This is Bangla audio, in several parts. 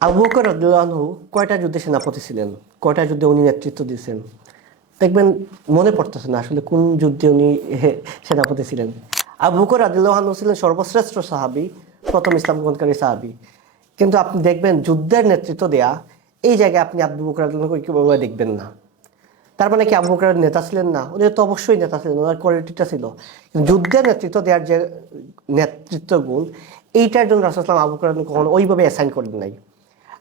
আবু বকর রাদিয়াল্লাহু আনহু কয়টা যুদ্ধে সেনাপতি ছিলেন, কয়টা যুদ্ধে উনি নেতৃত্ব দিয়েছেন? দেখবেন মনে পড়তেছে না আসলে কোন যুদ্ধে উনি সেনাপতি ছিলেন। আবু বকর রাদিয়াল্লাহু আনহু ছিলেন সর্বশ্রেষ্ঠ সাহাবী, প্রথম ইসলাম গ্রহণকারী সাহাবী। কিন্তু আপনি দেখবেন যুদ্ধের নেতৃত্ব দেয়া এই জায়গায় আপনি আবু বকর রাদিয়াল্লাহু আনহুকে কিভাবে দেখবেন না। তার মানে কি আবু বকর নেতা ছিলেন না? উনি তো অবশ্যই নেতা ছিলেন, ওনার কোয়ালিটিটা ছিল। কিন্তু যুদ্ধের নেতৃত্ব দেওয়ার যে নেতৃত্ব গুণ, এইটার জন্য রাসূলুল্লাহ সাল্লাল্লাহু আলাইহি ওয়াসাল্লাম আবু বকরকে কখনো ওইভাবে অ্যাসাইন করেন নাই।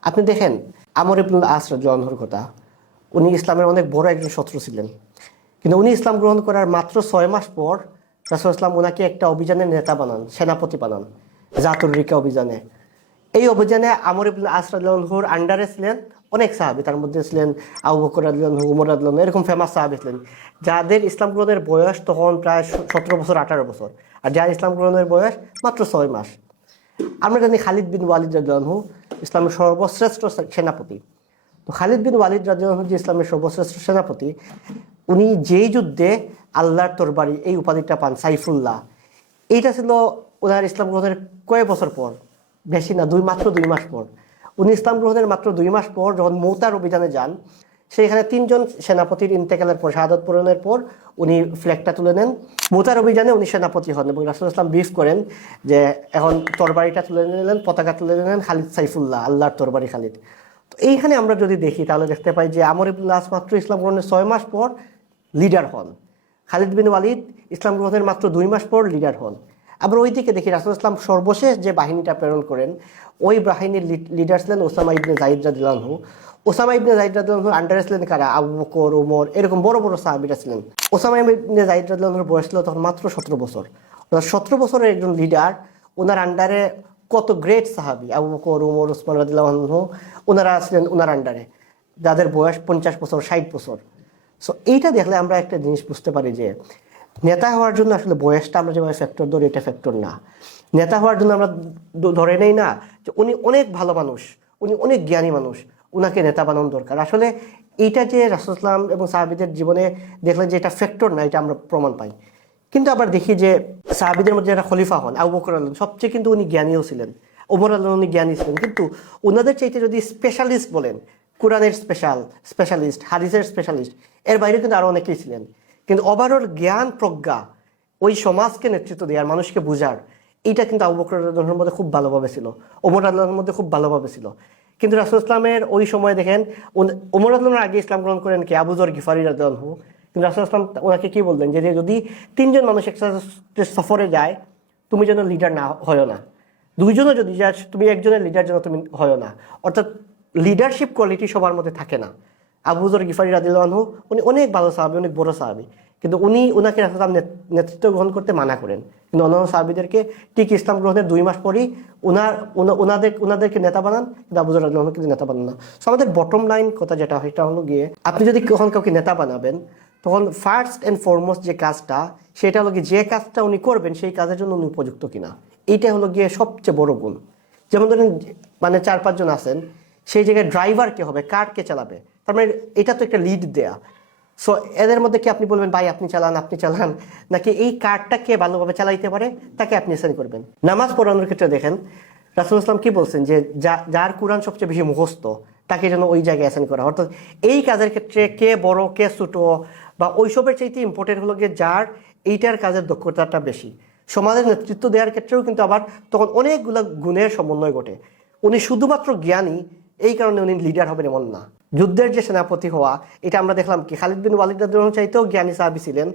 আপনি দেখেন আমর ইবনুল আস রাদিয়াল্লাহু আনহুর কথা, উনি ইসলামের অনেক বড় একজন শত্রু ছিলেন। কিন্তু উনি ইসলাম গ্রহণ করার মাত্র 6 মাস পর রাসূলুল্লাহ ইসলাম ওনাকে একটা অভিযানের নেতা বানান, সেনাপতি বানান, জাতুর রিকা অভিযানে। এই অভিযানে আমর ইবনুল আস রাদিয়াল্লাহু আনহুর আন্ডারে ছিলেন অনেক সাহাবী, তার মধ্যে ছিলেন আবু বকর রাদিয়াল্লাহু আনহু, উমর রাদিয়াল্লাহু আনহু, এরকম ফেমাস সাহাবী ছিলেন যাদের ইসলাম গ্রহণের বয়স তখন প্রায় 17 বছর 18 বছর, আর যার ইসলাম গ্রহণের বয়স মাত্র 6 মাস। আমরা জানি খালিদ বিন ওয়ালিদ রাদিয়াল্লাহু আনহু ইসলামের সর্বশ্রেষ্ঠ সেনাপতি। তো খালিদ বিন ওয়ালিদ রাদিয়াল্লাহু আনহু যে ইসলামের সর্বশ্রেষ্ঠ সেনাপতি, উনি যেই যুদ্ধে আল্লাহর তরবারি এই উপাধিটা পান, সাইফুল্লাহ, এইটা ছিল ওনার ইসলাম গ্রহণের কয়েক বছর পর, বেশি না, মাত্র 2 মাস পর। উনি ইসলাম গ্রহণের মাত্র 2 মাস পর যখন মৌতার অভিযানে যান, সেখানে 3জন সেনাপতির ইন্তেকালের পর, শাহাদত পূরণের পর উনি ফ্ল্যাগটা তুলে নেন। মৌতার অভিযানে উনি সেনাপতি হন এবং রাসূলুল্লাহ সাল্লাল্লাহু আলাইহি ওয়াসাল্লাম ব্রিফ করেন যে এখন তরবারিটা তুলে নিলেন, পতাকা তুলে নিলেন খালিদ সাইফুল্লাহ, আল্লাহর তরবারি খালিদ। তো এইখানে আমরা যদি দেখি তাহলে দেখতে পাই যে আমর ইবনুল আস মাত্র ইসলাম গ্রহণের 6 মাস পর লিডার হন। খালিদ বিন ওয়ালিদ ইসলাম গ্রহণের মাত্র 2 মাস পর লিডার হন। আবার ওইদিকে দেখি রাসূলুল্লাহ সাল্লাল্লাহু আলাইহি ওয়াসাল্লাম সর্বশেষ যে বাহিনীটা প্রেরণ করেন, ওই বাহিনীর লিডার ছিলেন ওসামা ইবনে যায়েদ রাদিয়াল্লাহু আনহু। ওসামা ইবনে যায়েদ রাদিয়াল্লাহু আনহুর আন্ডারে ছিলেন কারা? আবু বকর, ওমর, এরকম বড় বড় সাহাবীরা ছিলেন। ওসামা ইবনে যায়েদ রাদিয়াল্লাহু আনহুর বয়স ছিল তখন মাত্র 17 বছর। 17 বছরের একজন লিডার, ওনার আন্ডারে কত গ্রেট সাহাবী আবু বকর, ওমর, ওসমান রাদিয়াল্লাহু আনহু, ওনারা ছিলেন ওনার আন্ডারে, যাদের বয়স 50 বছর 60 বছর। সো এইটা দেখলে আমরা একটা জিনিস বুঝতে পারি যে নেতা হওয়ার জন্য আসলে বয়সটা আমরা যেভাবে ফ্যাক্টর ধরি, এটা ফ্যাক্টর না। নেতা হওয়ার জন্য আমরা ধরে নেই না যে উনি অনেক ভালো মানুষ, উনি অনেক জ্ঞানী মানুষ, উনাকে নেতা বানানো দরকার। আসলে এইটা যে রাসূলুল্লাহ সাল্লাল্লাহু আলাইহি ওয়াসাল্লাম এবং সাহাবীদের জীবনে দেখলেন যে এটা ফ্যাক্টর না, এটা আমরা প্রমাণ পাই। কিন্তু আবার দেখি যে সাহাবীদের মধ্যে যারা খলিফা হন, আবু বকর রাদিয়াল্লাহু আনহু সবচেয়ে কিন্তু উনি জ্ঞানীও ছিলেন, ওমর রাদিয়াল্লাহু আনহু উনি জ্ঞানী ছিলেন, কিন্তু ওনাদের চাইতে যদি স্পেশালিস্ট বলেন, কোরআনের স্পেশালিস্ট, হাদিসের স্পেশালিস্ট, এর বাইরে কিন্তু আরো অনেকেই ছিলেন। কিন্তু ওভারঅল জ্ঞান প্রজ্ঞা, ওই সমাজকে নেতৃত্ব দেওয়ার, মানুষকে বোঝার, এইটা কিন্তু আবু বকর রাদিয়াল্লাহু আনহুর মধ্যে খুব ভালোভাবে ছিল, ওমর রাদিয়াল্লাহু আনহুর মধ্যে খুব ভালোভাবে ছিল। কিন্তু রাসূল ইসলামের ওই সময় দেখেন, ওমর রাদিয়াল্লাহু আনহুর আগে ইসলাম গ্রহণ করেন কি আবু যর গিফারি রাদিয়াল্লাহু আনহু। কিন্তু রাসূল ইসলাম ওনাকে কি বললেন যে যদি 3জন মানুষ একসাথে সফরে যায়, তুমি যেন লিডার না হয় না, 2জনও যদি যায় তুমি একজনের লিডার যেন তুমি হয় না। অর্থাৎ লিডারশিপ কোয়ালিটি সবার মধ্যে থাকে না। আবু যর গিফারি রাদিয়াল্লাহু আনহু উনি অনেক ভালো সাহাবী, অনেক বড় সাহাবী, কিন্তু ওনাকে রাসূল নেতৃত্ব গ্রহণ করতে মানা করেন। কিন্তু অন্যান্য সাহাবীদেরকে ঠিক ইসলাম গ্রহণের 2 মাস পরই ওনাদেরকে নেতা বানান, কিন্তু আবু যর রাদিয়াল্লাহু আনহুকে নেতা বানান না। সো আমাদের বটম লাইন কথা যেটা হয় সেটা হলো গিয়ে, আপনি যদি কখন কাউকে নেতা বানাবেন, তখন ফার্স্ট অ্যান্ড ফরমোস্ট যে কাজটা, সেটা হলো গিয়ে যে কাজটা উনি করবেন সেই কাজের জন্য উনি উপযুক্ত কিনা, এইটা হলো গিয়ে সবচেয়ে বড় গুণ। যেমন ধরেন মানে 4-5 জন আছেন, সেই জায়গায় ড্রাইভার কে হবে, কার কে চালাবে, তার মানে এটা তো একটা লিড দেয়া। সো এদের মধ্যে কি আপনি বলবেন ভাই আপনি চালান, নাকি এই কারটা কে ভালোভাবে চালাইতে পারে তাকে আপনি অ্যাসাইন করবেন? নামাজ পড়ানোর ক্ষেত্রে দেখেন রাসূল ইসলাম কি বলছেন যে যার কোরআন সবচেয়ে বেশি মুখস্থ তাকে যেন ওই জায়গায় অ্যাসাইন করা। অর্থাৎ এই কাজের ক্ষেত্রে কে বড় কে ছোট বা ওইসবের চাইতে ইম্পর্টেন্ট হলো গিয়ে যার এইটার কাজের দক্ষতাটা বেশি। সমাজের নেতৃত্ব দেওয়ার ক্ষেত্রেও কিন্তু আবার তখন অনেকগুলো গুণের সমন্বয় ঘটে। উনি শুধুমাত্র জ্ঞানী এই কারণে উনি লিডার হবেন এমন না। যুদ্ধের যে সেনাপতি হওয়া, এটা আমরা দেখলাম কি খালিদ বিন ওয়ালিদ রাদিয়াল্লাহু আনহু চাইতেও জ্ঞানী সাহাবী ছিলেন,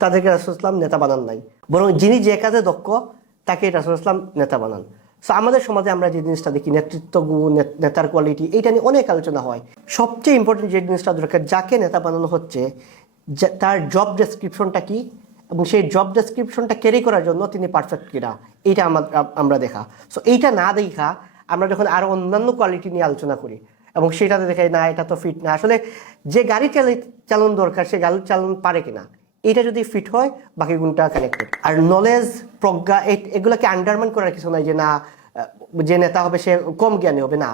তাদেরকে রাসূল ইসলাম নেতা বানান নাই, বরং যিনি যে কাজে দক্ষ তাকে রাসূল ইসলাম নেতা বানান। সো আমাদের সমাজে আমরা যে জিনিসটা দেখি, নেতৃত্ব গুণ, নেতার কোয়ালিটি, এইটা নিয়ে অনেক আলোচনা হয়। সবচেয়ে ইম্পর্টেন্ট যে জিনিসটা দরকার, যাকে নেতা বানানো হচ্ছে তার জব ডেসক্রিপশনটা কি, এবং সেই জব ডেসক্রিপশনটা ক্যারি করার জন্য তিনি পারফেক্ট কিনা, এইটা আমরা দেখা। সো এইটা না দেখা আমরা যখন আরো অন্যান্য কোয়ালিটি নিয়ে আলোচনা করি এবং সেটাতে দেখাই না এটা তো ফিট না, আসলে যে গাড়ি চালানো দরকার সে গাড়ি চালানো পারে কিনা, এটা যদি ফিট হয় বাকি গুণটা কানেক্টেড। আর নলেজ প্রজ্ঞা এগুলোকে আন্ডারমাইন করার কিছু নাই যে না যে নেতা হবে সে কম জ্ঞানী হবে, না,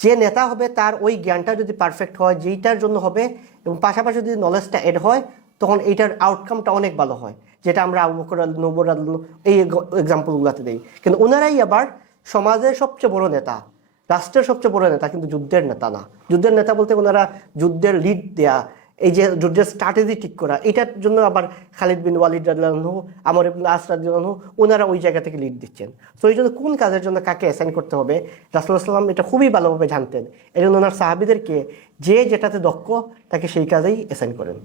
যে নেতা হবে তার ওই জ্ঞানটা যদি পারফেক্ট হয় যেইটার জন্য হবে, এবং পাশাপাশি যদি নলেজটা এড হয়, তখন এইটার আউটকামটা অনেক ভালো হয়, যেটা আমরা আবু বকর রাদিয়াল্লাহু আনহু এই এক্সাম্পলগুলোতে দিই। কিন্তু ওনারাই আবার সমাজের সবচেয়ে বড় নেতা, রাষ্ট্রের সবচেয়ে বড় নেতা কিন্তু যুদ্ধের নেতা না। যুদ্ধের নেতা বলতে ওনারা যুদ্ধের লিড দেয়া, এই যে যুদ্ধের স্ট্র্যাটেজি ঠিক করা, এটার জন্য আবার খালিদ বিন ওয়ালিদ রাদিয়াল্লাহু আনহু, আমর ইবনে আস রাদিয়াল্লাহু আনহু, ওনারা ওই জায়গা থেকে লিড দিচ্ছেন। তো এই জন্য কোন কাজের জন্য কাকে অ্যাসাইন করতে হবে রাসূলুল্লাহ সাল্লাল্লাহু আলাইহি ওয়াসাল্লাম এটা খুবই ভালোভাবে জানতেন। এই জন্য ওনার সাহাবীদেরকে যে যেটাতে দক্ষ তাকে সেই কাজেই অ্যাসাইন করেন।